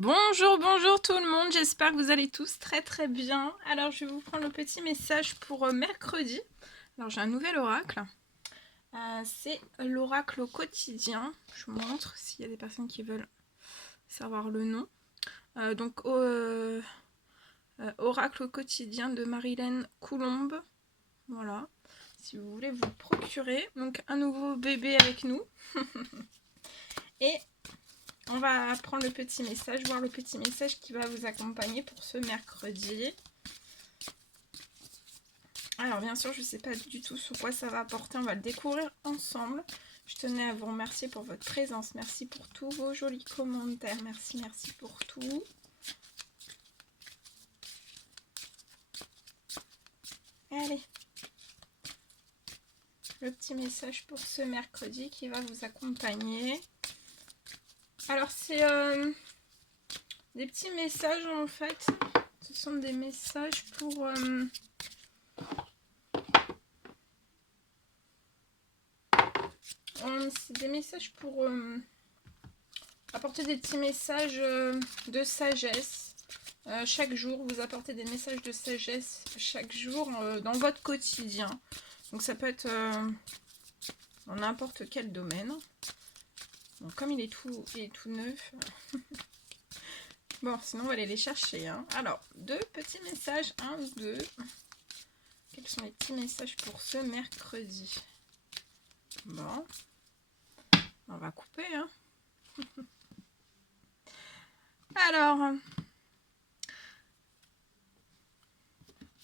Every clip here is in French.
Bonjour, bonjour tout le monde, j'espère que vous allez tous très bien. Alors je vais vous prendre le petit message pour mercredi. Alors j'ai un nouvel oracle, c'est l'oracle au quotidien. Je vous montre s'il y a des personnes qui veulent savoir le nom. Oracle au quotidien de Marilène Coulombe. Voilà, si vous voulez vous procurer. Donc un nouveau bébé avec nous. Et on va prendre le petit message, voir le petit message qui va vous accompagner pour ce mercredi. Alors bien sûr, je ne sais pas du tout sur quoi ça va apporter, on va le découvrir ensemble. Je tenais à vous remercier pour votre présence, merci pour tous vos jolis commentaires, merci pour tout. Allez, le petit message pour ce mercredi qui va vous accompagner. Alors c'est des petits messages en fait, ce sont des messages pour... c'est des messages pour apporter des petits messages de sagesse. Chaque jour, vous apportez des messages de sagesse chaque jour dans votre quotidien. Donc ça peut être dans n'importe quel domaine. Bon, comme il est tout neuf. Bon, sinon on va aller les chercher. Hein. Alors, deux petits messages. 1 ou 2. Quels sont les petits messages pour ce mercredi? Bon. On va couper. Hein. Alors,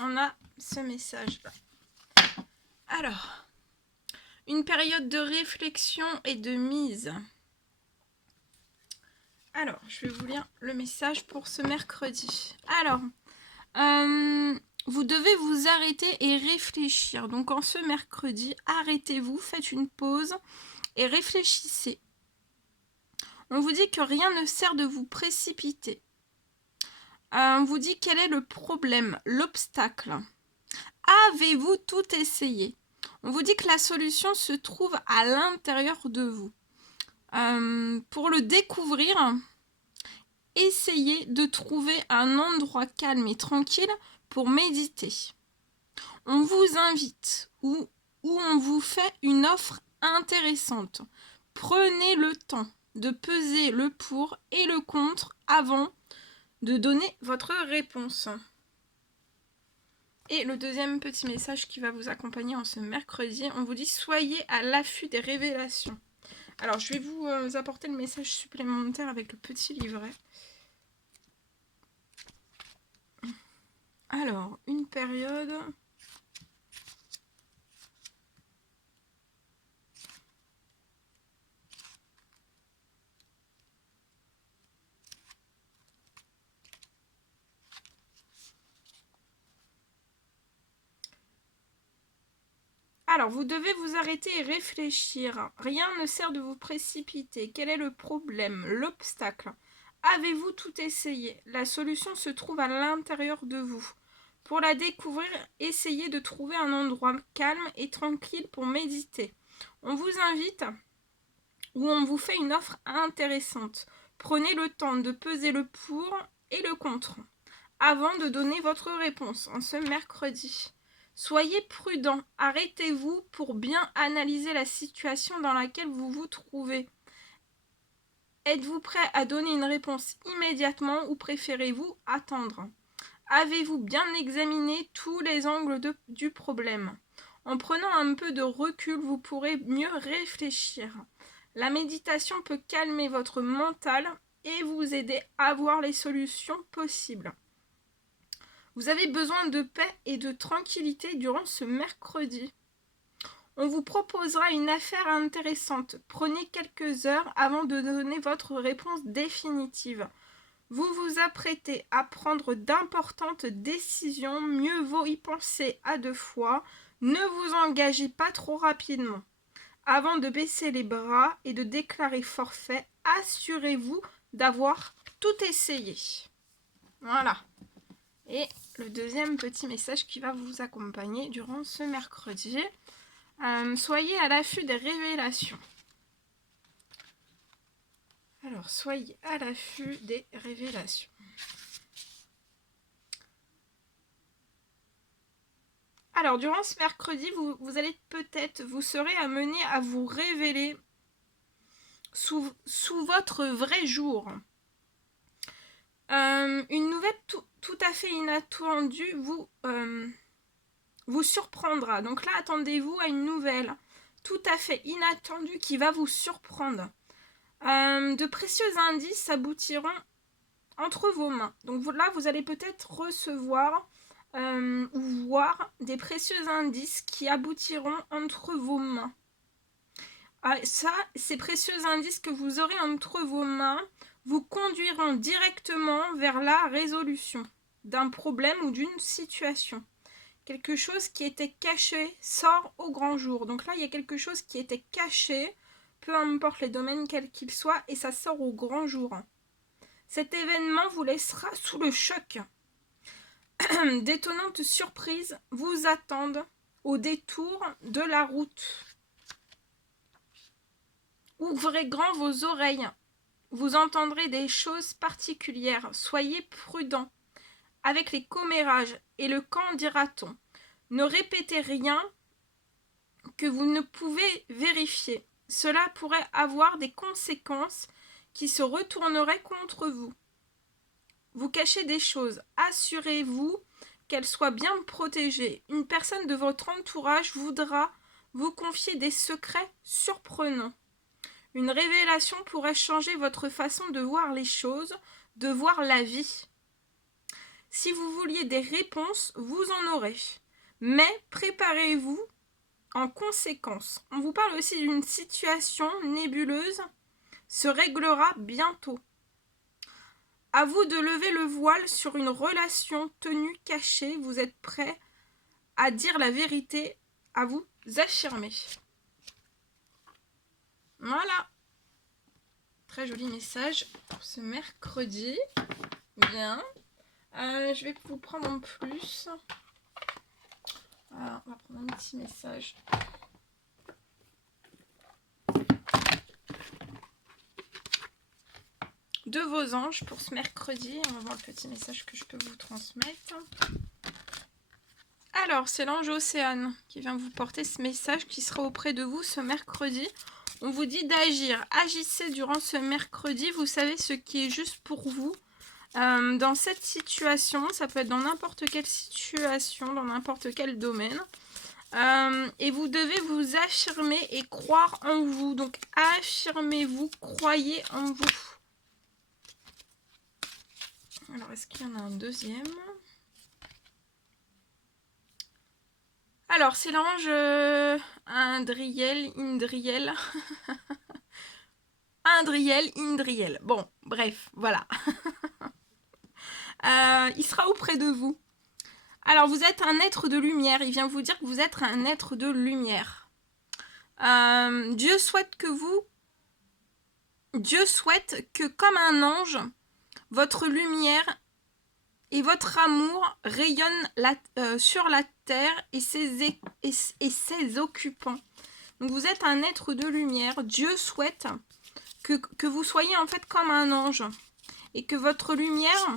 on a ce message-là. Alors, une période de réflexion et de mise. Alors, je vais vous lire le message pour ce mercredi. Alors, vous devez vous arrêter et réfléchir. Donc, en ce mercredi, arrêtez-vous, faites une pause et réfléchissez. On vous dit que rien ne sert de vous précipiter. On vous dit quel est le problème, l'obstacle. Avez-vous tout essayé? On vous dit que la solution se trouve à l'intérieur de vous. Pour le découvrir, essayez de trouver un endroit calme et tranquille pour méditer. On vous invite ou on vous fait une offre intéressante. Prenez le temps de peser le pour et le contre avant de donner votre réponse. Et le deuxième petit message qui va vous accompagner en ce mercredi, on vous dit soyez à l'affût des révélations. Alors, je vais vous apporter le message supplémentaire avec le petit livret. Alors, une période... Alors, vous devez vous arrêter et réfléchir. Rien ne sert de vous précipiter. Quel est le problème, l'obstacle? Avez-vous tout essayé? La solution se trouve à l'intérieur de vous. Pour la découvrir, essayez de trouver un endroit calme et tranquille pour méditer. On vous invite ou on vous fait une offre intéressante. Prenez le temps de peser le pour et le contre avant de donner votre réponse en ce mercredi. Soyez prudent, arrêtez-vous pour bien analyser la situation dans laquelle vous vous trouvez. Êtes-vous prêt à donner une réponse immédiatement ou préférez-vous attendre? Avez-vous bien examiné tous les angles du problème? En prenant un peu de recul, vous pourrez mieux réfléchir. La méditation peut calmer votre mental et vous aider à voir les solutions possibles. Vous avez besoin de paix et de tranquillité durant ce mercredi. On vous proposera une affaire intéressante. Prenez quelques heures avant de donner votre réponse définitive. Vous vous apprêtez à prendre d'importantes décisions, mieux vaut y penser à 2 fois. Ne vous engagez pas trop rapidement. Avant de baisser les bras et de déclarer forfait, assurez-vous d'avoir tout essayé. Voilà. Et le deuxième petit message qui va vous accompagner durant ce mercredi. Soyez à l'affût des révélations. Alors, soyez à l'affût des révélations. Alors, durant ce mercredi, vous allez peut-être, vous serez amené à vous révéler sous votre vrai jour. Une nouvelle tout à fait inattendue vous surprendra. Donc là, attendez-vous à une nouvelle tout à fait inattendue qui va vous surprendre. De précieux indices aboutiront entre vos mains. Donc là, vous allez peut-être recevoir ou voir des précieux indices qui aboutiront entre vos mains. Ces précieux indices que vous aurez entre vos mains vous conduiront directement vers la résolution d'un problème ou d'une situation. Quelque chose qui était caché sort au grand jour. Donc là, il y a quelque chose qui était caché, peu importe les domaines quels qu'ils soient, et ça sort au grand jour. Cet événement vous laissera sous le choc. D'étonnantes surprises vous attendent au détour de la route. Ouvrez grand vos oreilles. Vous entendrez des choses particulières. Soyez prudents avec les commérages et le qu'en dira-t-on. Ne répétez rien que vous ne pouvez vérifier. Cela pourrait avoir des conséquences qui se retourneraient contre vous. Vous cachez des choses. Assurez-vous qu'elles soient bien protégées. Une personne de votre entourage voudra vous confier des secrets surprenants. Une révélation pourrait changer votre façon de voir les choses, de voir la vie. Si vous vouliez des réponses, vous en aurez. Mais préparez-vous en conséquence. On vous parle aussi d'une situation nébuleuse, se réglera bientôt. À vous de lever le voile sur une relation tenue cachée. Vous êtes prêt à dire la vérité, à vous affirmer. Voilà. Très joli message pour ce mercredi. Bien. Je vais vous prendre en plus. Alors, on va prendre un petit message. De vos anges pour ce mercredi. On va voir le petit message que je peux vous transmettre. Alors, c'est l'ange Océane qui vient vous porter ce message qui sera auprès de vous ce mercredi. On vous dit d'agir. Agissez durant ce mercredi. Vous savez ce qui est juste pour vous. Dans cette situation, ça peut être dans n'importe quelle situation, dans n'importe quel domaine. Et vous devez vous affirmer et croire en vous. Donc, affirmez-vous, croyez en vous. Alors, est-ce qu'il y en a un deuxième ? Alors, c'est l'ange Indriel. Indriel. Bon, bref, voilà. Il sera auprès de vous. Alors, vous êtes un être de lumière. Il vient vous dire que vous êtes un être de lumière. Dieu souhaite que, comme un ange, votre lumière et votre amour rayonnent sur la terre et ses occupants. Donc, vous êtes un être de lumière. Dieu souhaite que vous soyez en fait comme un ange et que votre lumière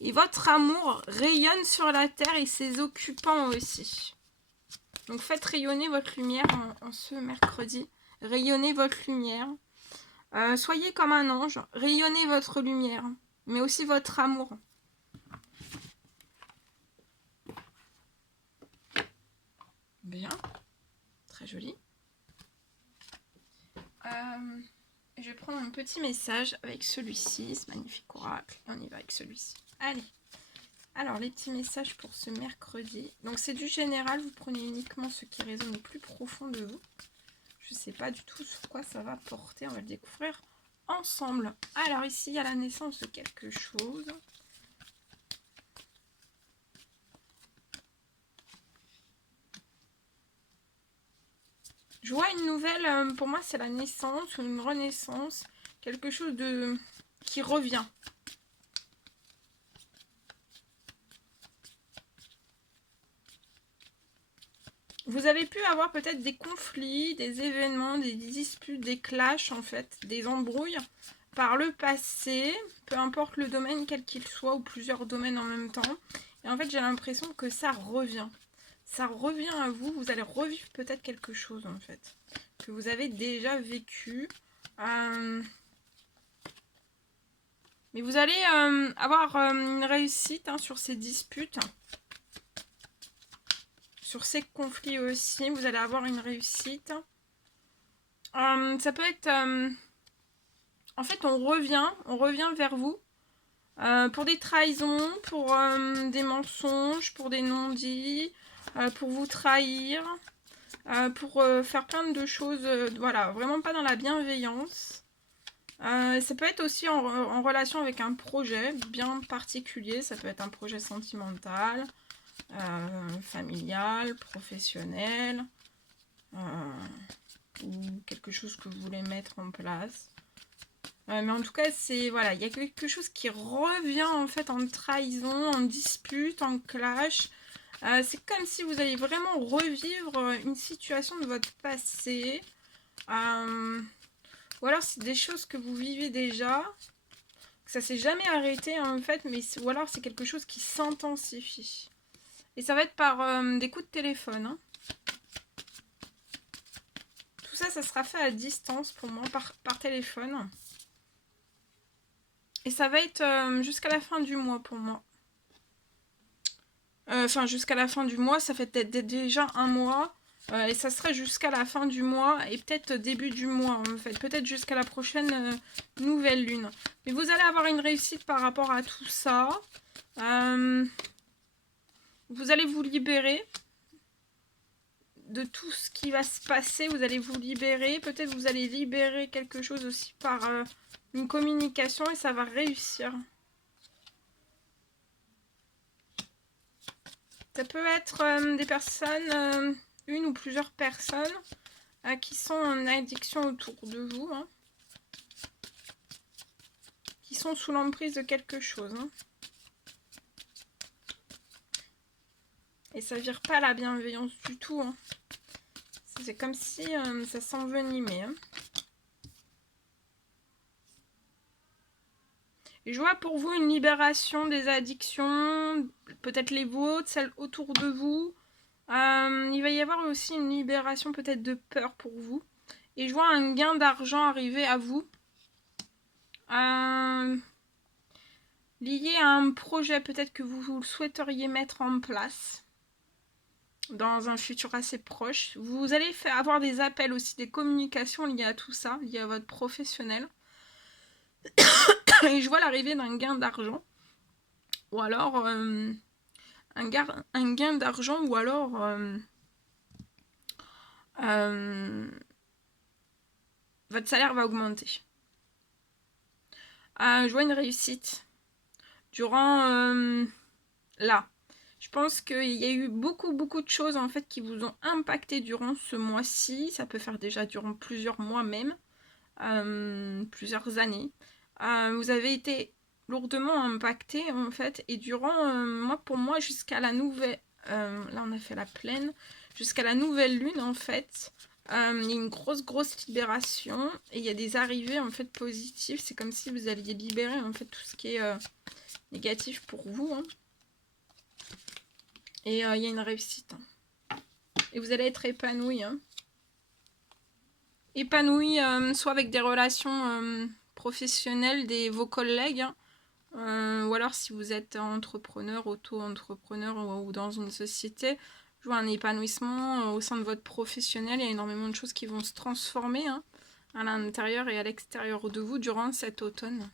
et votre amour rayonnent sur la terre et ses occupants aussi. Donc faites rayonner votre lumière en ce mercredi. Rayonnez votre lumière. Soyez comme un ange. Rayonnez votre lumière, mais aussi votre amour. Bien. Très joli. Je vais prendre un petit message avec celui-ci, ce magnifique oracle. On y va avec celui-ci. Allez. Alors, les petits messages pour ce mercredi. Donc, c'est du général. Vous prenez uniquement ce qui résonne au plus profond de vous. Je ne sais pas du tout sur quoi ça va porter. On va le découvrir ensemble. Alors, ici, il y a la naissance de quelque chose. Je vois une nouvelle, pour moi, c'est la naissance ou une renaissance. Quelque chose qui revient. Vous avez pu avoir peut-être des conflits, des événements, des disputes, des clashs en fait, des embrouilles par le passé, peu importe le domaine quel qu'il soit, ou plusieurs domaines en même temps. Et en fait, j'ai l'impression que ça revient. Ça revient à vous, vous allez revivre peut-être quelque chose en fait, que vous avez déjà vécu. Mais vous allez avoir une réussite sur ces disputes, sur ces conflits aussi, vous allez avoir une réussite. Ça peut être... en fait, on revient vers vous pour des trahisons, pour des mensonges, pour des non-dits, pour vous trahir, pour faire plein de choses, voilà, vraiment pas dans la bienveillance. Ça peut être aussi en relation avec un projet bien particulier, ça peut être un projet sentimental, familial, professionnel, ou quelque chose que vous voulez mettre en place. Mais en tout cas, c'est voilà, il y a quelque chose qui revient en fait en trahison, en dispute, en clash. C'est comme si vous alliez vraiment revivre une situation de votre passé. Ou alors c'est des choses que vous vivez déjà, que ça s'est jamais arrêté en fait, mais ou alors c'est quelque chose qui s'intensifie. Et ça va être par des coups de téléphone. Hein. Tout ça, ça sera fait à distance pour moi, par téléphone. Et ça va être jusqu'à la fin du mois pour moi. Enfin, jusqu'à la fin du mois, ça fait peut-être déjà un mois. Et ça serait jusqu'à la fin du mois et peut-être début du mois en fait. Peut-être jusqu'à la prochaine nouvelle lune. Mais vous allez avoir une réussite par rapport à tout ça. Vous allez vous libérer de tout ce qui va se passer. Vous allez vous libérer. Peut-être vous allez libérer quelque chose aussi par une communication et ça va réussir. Ça peut être des personnes, une ou plusieurs personnes qui sont en addiction autour de vous, hein, qui sont sous l'emprise de quelque chose. Hein. Et ça vire pas la bienveillance du tout. Hein. C'est comme si ça s'envenimait. Hein. Et je vois pour vous une libération des addictions, peut-être les vôtres, celles autour de vous. Il va y avoir aussi une libération peut-être de peur pour vous. Et je vois un gain d'argent arriver à vous. Lié à un projet peut-être que vous souhaiteriez mettre en place dans un futur assez proche. Vous allez avoir des appels aussi, des communications liées à tout ça, liées à votre professionnel. Et je vois l'arrivée d'un gain d'argent. Ou alors un gain d'argent ou alors votre salaire va augmenter. Je vois une réussite durant là. Je pense qu'il y a eu beaucoup de choses en fait qui vous ont impacté durant ce mois-ci. Ça peut faire déjà durant plusieurs mois même, plusieurs années. Vous avez été lourdement impacté en fait et durant pour moi jusqu'à la nouvelle là on a fait la pleine jusqu'à la nouvelle lune en fait il y a une grosse libération et il y a des arrivées en fait positives. C'est comme si vous alliez libérer en fait tout ce qui est négatif pour vous hein. Et il y a une réussite hein. Et vous allez être épanoui hein. Épanoui soit avec des relations professionnelles vos collègues hein. Ou alors si vous êtes entrepreneur, auto-entrepreneur ou dans une société, je vois un épanouissement au sein de votre professionnel. Il y a énormément de choses qui vont se transformer hein, à l'intérieur et à l'extérieur de vous durant cet automne.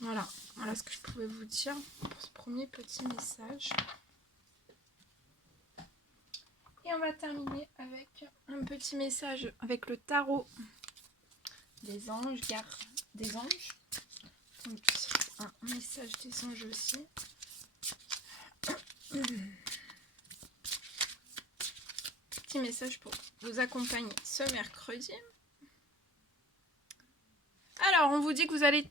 Voilà ce que je pouvais vous dire pour ce premier petit message. Et on va terminer avec un petit message avec le tarot des anges, des anges. Donc, un message des anges aussi. Petit message pour vous accompagner ce mercredi. Alors, on vous dit que vous allez,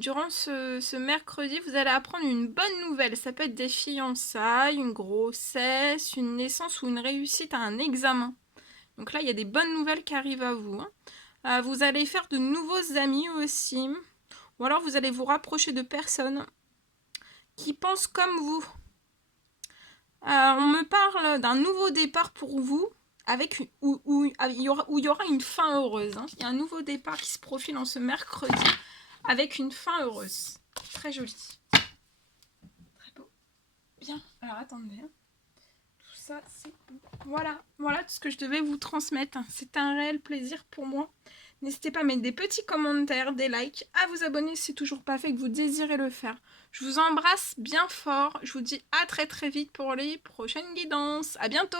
durant ce mercredi, vous allez apprendre une bonne nouvelle. Ça peut être des fiançailles, une grossesse, une naissance ou une réussite à un examen. Donc là, il y a des bonnes nouvelles qui arrivent à vous. Vous allez faire de nouveaux amis aussi. Ou alors vous allez vous rapprocher de personnes qui pensent comme vous. On me parle d'un nouveau départ pour vous, où il y aura une fin heureuse. Il y a un nouveau départ qui se profile en ce mercredi, avec une fin heureuse. Très joli. Très beau. Bien, alors attendez. Tout ça, c'est bon. Voilà tout ce que je devais vous transmettre. C'est un réel plaisir pour moi. N'hésitez pas à mettre des petits commentaires, des likes, à vous abonner si c'est toujours pas fait, que vous désirez le faire. Je vous embrasse bien fort. Je vous dis à très très vite pour les prochaines guidances. À bientôt!